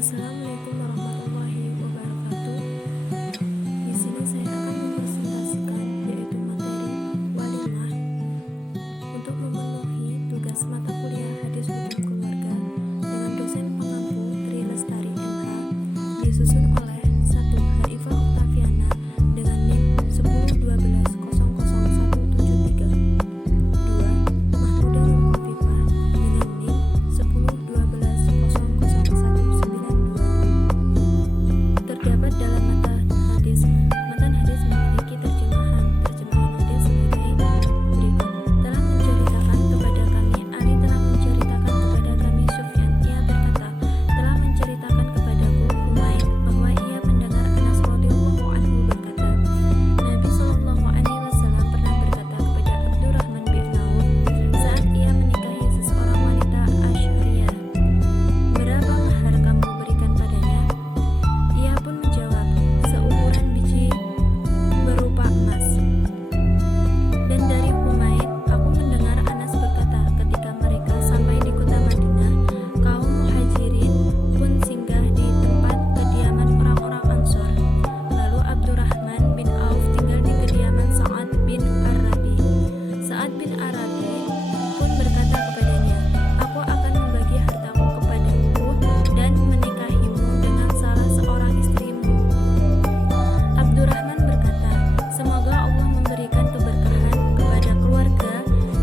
Assalamualaikum warahmatullahi wabarakatuh. Di sini saya akan mempresentasikan yaitu materi walimah untuk memenuhi tugas mata kuliah hadis hukum keluarga dengan dosen pengampu Tri Lestari MH, disusun oleh 1. Hanifah Oktaviana dengan NIM 1012000173, 2. Mahmudah Nur Khofifah dengan NIM 1012000192. Terdapat dalam matan hadis memiliki terjemahan hadis sebagai berikut. Telah menceritakan kepada kami Ali, telah menceritakan kepada kami Sufyan, ia berkata, telah menceritakan kepadaku Humaid bahwa ia mendengar Anas radhiyallahu anhu berkata, Nabi sallallahu alaihi wasallam pernah berkata kepada Abdurrahman bin Auf saat ia menikahi seseorang wanita Asy'ariyah, berapa mahar kamu berikan padanya? Ia pun menjawab, seukuran biji berupa emas. Dan dari Humaid, aku mendengar Anas berkata, ketika mereka sampai di kota Madinah, kaum Muhajirin pun singgah di tempat kediaman orang-orang Ansor. Lalu Abdurrahman bin Auf tinggal di kediaman Sa'ad bin Arabi. Sa'ad bin Arabi pun berkata kepadanya, aku akan membagi hartaku kepadamu dan menikahimu dengan salah seorang istrimu. Abdurrahman berkata, semoga Allah memberikan keberkahan kepada keluarga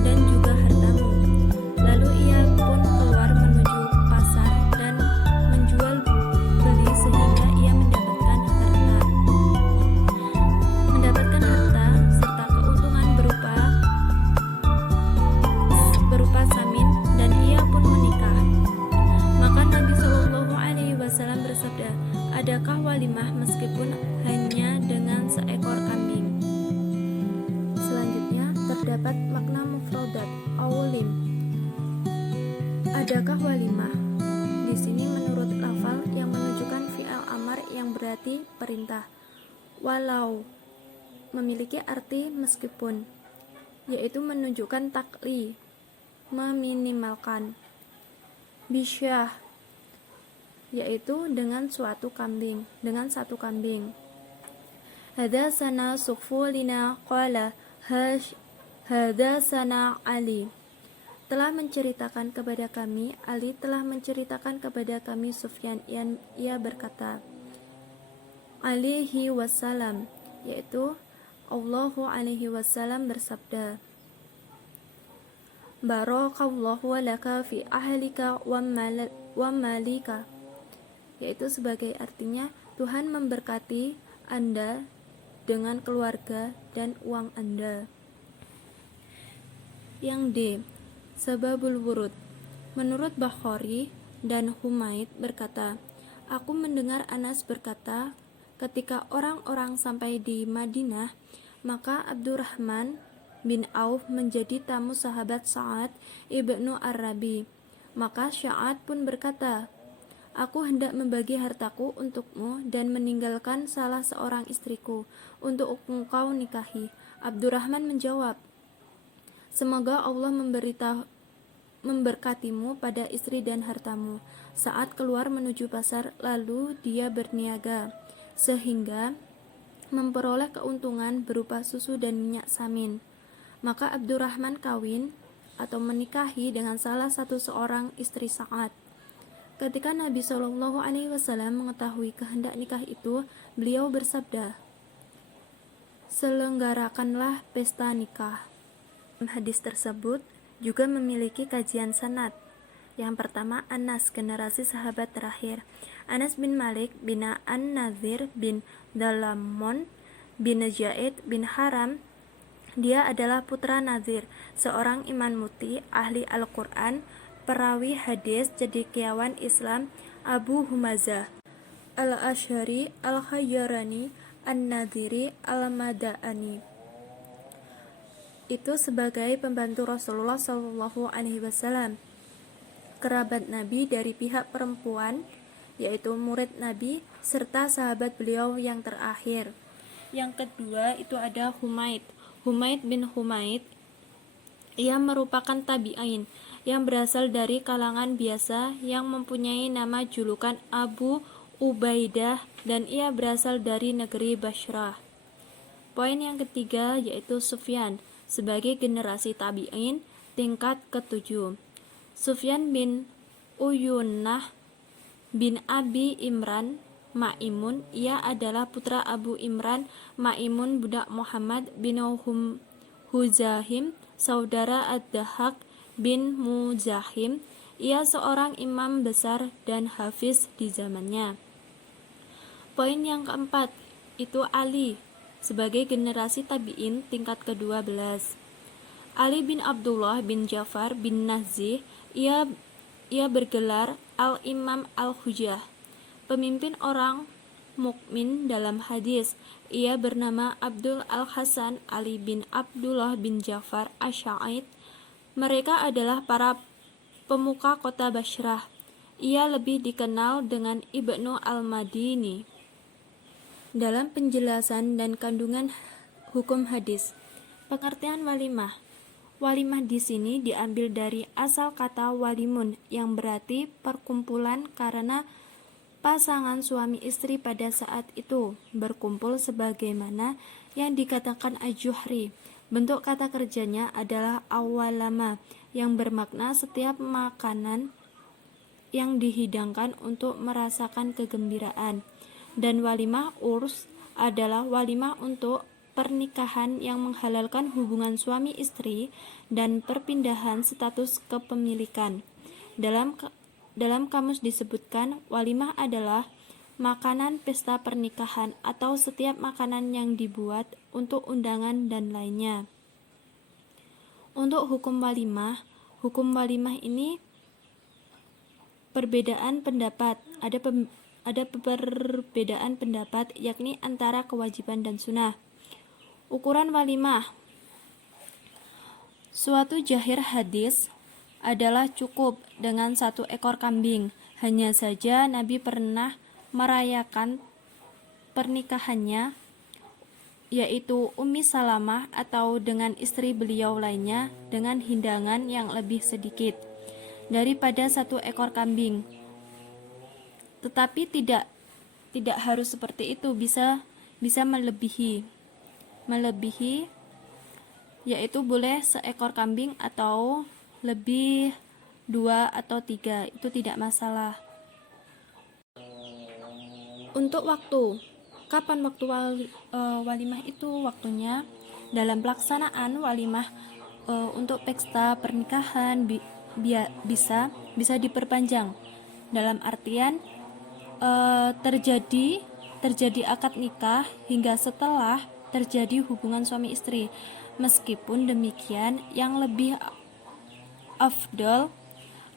dan juga hartamu. Lalu ia pun keluar menuju pasar dan menjual beli sehingga ia mendapatkan harta serta keuntungan berupa samin, dan ia pun menikah. Maka Nabi Shallallahu Alaihi Wasallam bersabda, adakah walimah meskipun hanya dengan seekor kambing? Selanjutnya terdapat makna mufradat awalim. Adakah walimah? Di sini menurut lafal yang menunjukkan fi'al amar yang berarti perintah. Walau memiliki arti meskipun, yaitu menunjukkan takli, meminimalkan. Bisyah, yaitu dengan satu kambing. Hadza sana sufulina qala hadza sana Ali. Telah menceritakan kepada kami Ali, telah menceritakan kepada kami Sufyan, ia berkata, alaihi wassalam, yaitu Allahu alaihi wasallam bersabda, barakallahu laka fi ahlika wa malika, yaitu sebagai artinya Tuhan memberkati Anda dengan keluarga dan uang Anda. Yang D. Sababul wurud. Menurut Bukhari dan Humaid berkata, aku mendengar Anas berkata, ketika orang-orang sampai di Madinah, maka Abdurrahman bin Auf menjadi tamu sahabat Sa'ad ibnu Arabi. Maka Sa'ad pun berkata, aku hendak membagi hartaku untukmu dan meninggalkan salah seorang istriku untuk engkau nikahi. Abdurrahman menjawab, semoga Allah memberkatimu pada istri dan hartamu. Saat keluar menuju pasar, lalu dia berniaga sehingga memperoleh keuntungan berupa susu dan minyak samin. Maka Abdurrahman kawin atau menikahi dengan salah seorang istri Sa'ad. Ketika Nabi Shallallahu Alaihi Wasallam mengetahui kehendak nikah itu, beliau bersabda, selenggarakanlah pesta nikah. Hadis tersebut juga memiliki kajian sanad. Yang pertama, Anas, generasi sahabat terakhir. Anas bin Malik bin An-Nadhir bin Dalamon bin Zaid bin Haram. Dia adalah putra Nadhir, seorang iman muti, ahli Al-Quran, perawi hadis, cendekiawan Islam. Abu Humazah Al-Asy'ari Al-Khayyarani An-Nadhiri Al-Madani, itu sebagai pembantu Rasulullah Shallallahu Alaihi Wasallam, kerabat Nabi dari pihak perempuan, yaitu murid Nabi serta sahabat beliau yang terakhir. Yang kedua itu ada Humaid bin Humaid. Ia merupakan tabi'in yang berasal dari kalangan biasa yang mempunyai nama julukan Abu Ubaidah dan ia berasal dari negeri Bashrah. Poin yang ketiga yaitu Sufyan sebagai generasi tabi'in tingkat ketujuh. Sufyan bin Uyainah bin Abi Imran Maimun, ia adalah putra Abu Imran Maimun budak Muhammad bin Huzahim, saudara Ad-Dahhak bin Muzahim. Ia seorang imam besar dan hafiz di zamannya. Poin yang keempat itu Ali sebagai generasi tabi'in tingkat ke-12. Ali bin Abdullah bin Ja'far bin Nazih, ia bergelar Al-Imam Al-Hujjah, pemimpin orang mukmin dalam hadis. Ia bernama Abdul Al-Hasan Ali bin Abdullah bin Ja'far Asy'aid. Mereka adalah para pemuka kota Bashrah. Ia lebih dikenal dengan Ibnu Al-Madini. Dalam penjelasan dan kandungan hukum hadis, pengertian walimah. Walimah di sini diambil dari asal kata walimun yang berarti perkumpulan karena pasangan suami istri pada saat itu berkumpul sebagaimana yang dikatakan Al-Juhri. Bentuk kata kerjanya adalah awalama yang bermakna setiap makanan yang dihidangkan untuk merasakan kegembiraan. Dan walimah urs adalah walimah untuk pernikahan yang menghalalkan hubungan suami istri dan perpindahan status kepemilikan. Dalam kamus disebutkan walimah adalah makanan pesta pernikahan atau setiap makanan yang dibuat untuk undangan dan lainnya. Untuk hukum walimah ini perbedaan pendapat. Ada perbedaan pendapat yakni antara kewajiban dan sunnah. Ukuran walimah. Suatu jahir hadis adalah cukup dengan 1 ekor kambing. Hanya saja Nabi pernah merayakan pernikahannya yaitu Ummi Salamah atau dengan istri beliau lainnya dengan hidangan yang lebih sedikit daripada 1 ekor kambing. Tetapi tidak harus seperti itu, bisa melebihi yaitu boleh 1 ekor kambing atau lebih 2 atau 3, itu tidak masalah. Untuk waktu, kapan waktu walimah itu? Waktunya dalam pelaksanaan walimah untuk pesta pernikahan bisa diperpanjang. Dalam artian terjadi akad nikah hingga setelah terjadi hubungan suami istri. Meskipun demikian, yang lebih afdal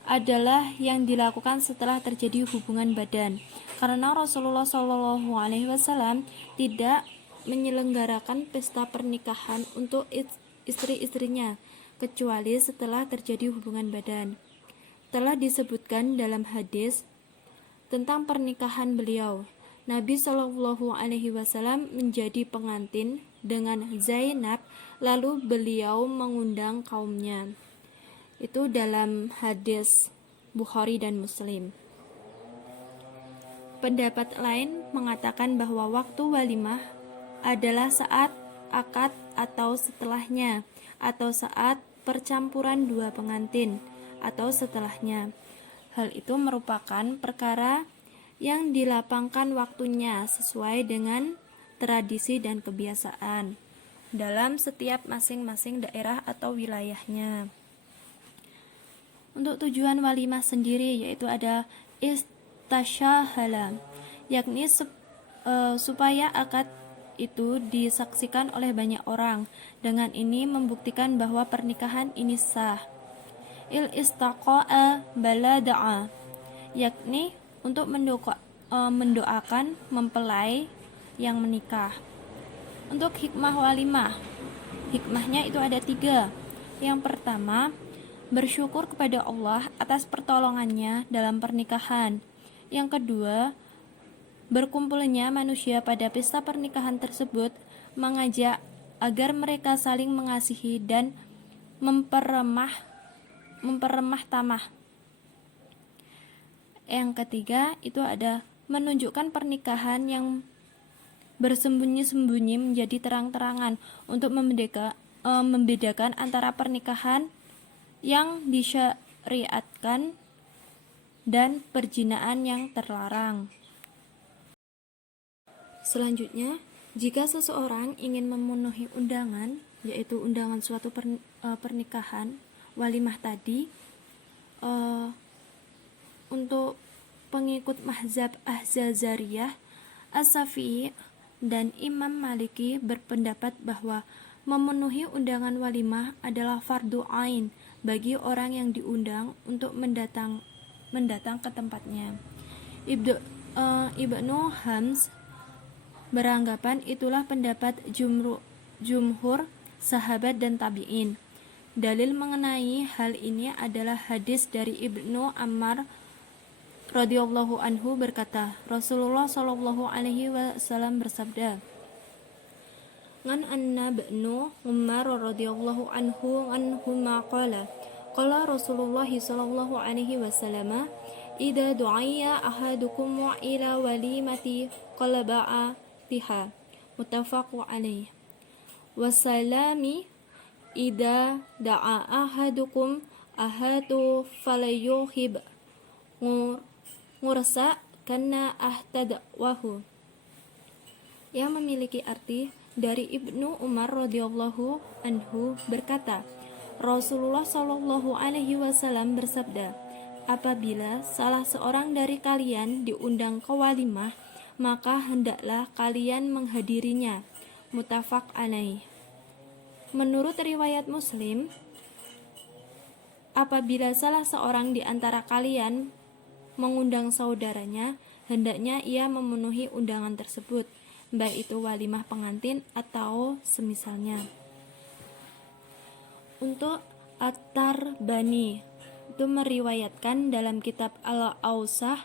adalah yang dilakukan setelah terjadi hubungan badan, karena Rasulullah SAW tidak menyelenggarakan pesta pernikahan untuk istri-istrinya kecuali setelah terjadi hubungan badan. Telah disebutkan dalam hadis tentang pernikahan beliau, Nabi SAW menjadi pengantin dengan Zainab, lalu beliau mengundang kaumnya. Itu dalam hadis Bukhari dan Muslim. Pendapat lain mengatakan bahwa waktu walimah adalah saat akad atau setelahnya, atau saat percampuran 2 pengantin, atau setelahnya. Hal itu merupakan perkara yang dilapangkan waktunya sesuai dengan tradisi dan kebiasaan dalam setiap masing-masing daerah atau wilayahnya. Untuk tujuan walimah sendiri yaitu ada istasyahala, yakni supaya akad itu disaksikan oleh banyak orang. Dengan ini membuktikan bahwa pernikahan ini sah. Istaqa'a balada'a, yakni untuk mendoakan mempelai yang menikah. Untuk hikmah walimah, hikmahnya itu ada 3. Yang pertama, bersyukur kepada Allah atas pertolongannya dalam pernikahan. Yang kedua, berkumpulnya manusia pada pesta pernikahan tersebut mengajak agar mereka saling mengasihi dan memperemah memperemah tamah. Yang ketiga itu ada menunjukkan pernikahan yang bersembunyi-sembunyi menjadi terang-terangan untuk membedakan antara pernikahan yang disyariatkan dan perzinaan yang terlarang. Selanjutnya, jika seseorang ingin memenuhi undangan, yaitu undangan suatu pernikahan, walimah tadi, untuk pengikut mazhab Az-Zazariyah, As-Syafi'i, dan Imam Maliki berpendapat bahwa memenuhi undangan walimah adalah fardu ain bagi orang yang diundang untuk mendatang ke tempatnya. Ibnu Hams beranggapan itulah pendapat jumhur sahabat dan tabi'in. Dalil mengenai hal ini adalah hadis dari Ibnu Ammar radhiyallahu anhu berkata, Rasulullah shallallahu alaihi wasallam bersabda, Ngan anna Ibnu Umar radhiyallahu anhuma qala Rasulullah sallallahu alaihi wasallam idza du'iya ahadukum ila walimati qalba'a biha muttafaqun alaih wasalami idza da'a ahadukum ahatu falayuhib ngursa kana ahtadwahu, yang memiliki arti dari Ibnu Umar radhiyallahu anhu berkata, Rasulullah shallallahu alaihi wasallam bersabda, apabila salah seorang dari kalian diundang ke walimah, maka hendaklah kalian menghadirinya. Muttafaq alaih. Menurut riwayat Muslim, apabila salah seorang di antara kalian mengundang saudaranya, hendaknya ia memenuhi undangan tersebut, baik itu walimah pengantin atau semisalnya. Untuk At-Tarbani itu meriwayatkan dalam kitab Al-Awsah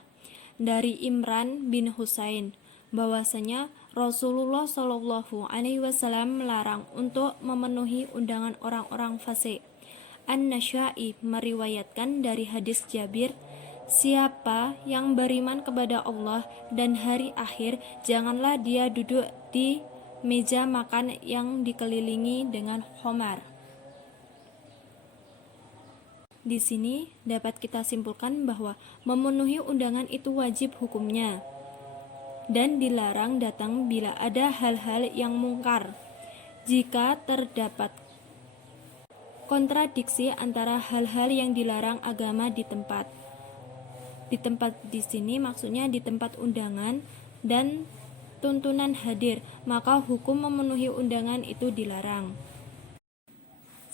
dari Imran bin Husain bahwasanya Rasulullah Shallallahu alaihi wasallam melarang untuk memenuhi undangan orang-orang fasik. An-Nasyai meriwayatkan dari hadis Jabir, siapa yang beriman kepada Allah dan hari akhir, janganlah dia duduk di meja makan yang dikelilingi dengan khomar. Di sini dapat kita simpulkan bahwa memenuhi undangan itu wajib hukumnya dan dilarang datang bila ada hal-hal yang mungkar. Jika terdapat kontradiksi antara hal-hal yang dilarang agama di tempat di sini maksudnya di tempat undangan dan tuntunan hadir, maka hukum memenuhi undangan itu dilarang.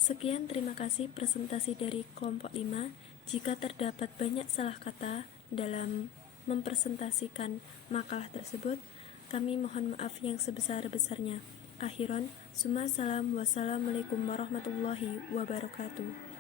Sekian, terima kasih presentasi dari kelompok 5. Jika terdapat banyak salah kata dalam mempresentasikan makalah tersebut, kami mohon maaf yang sebesar-besarnya. Akhiran, wassalamualaikum warahmatullahi wabarakatuh.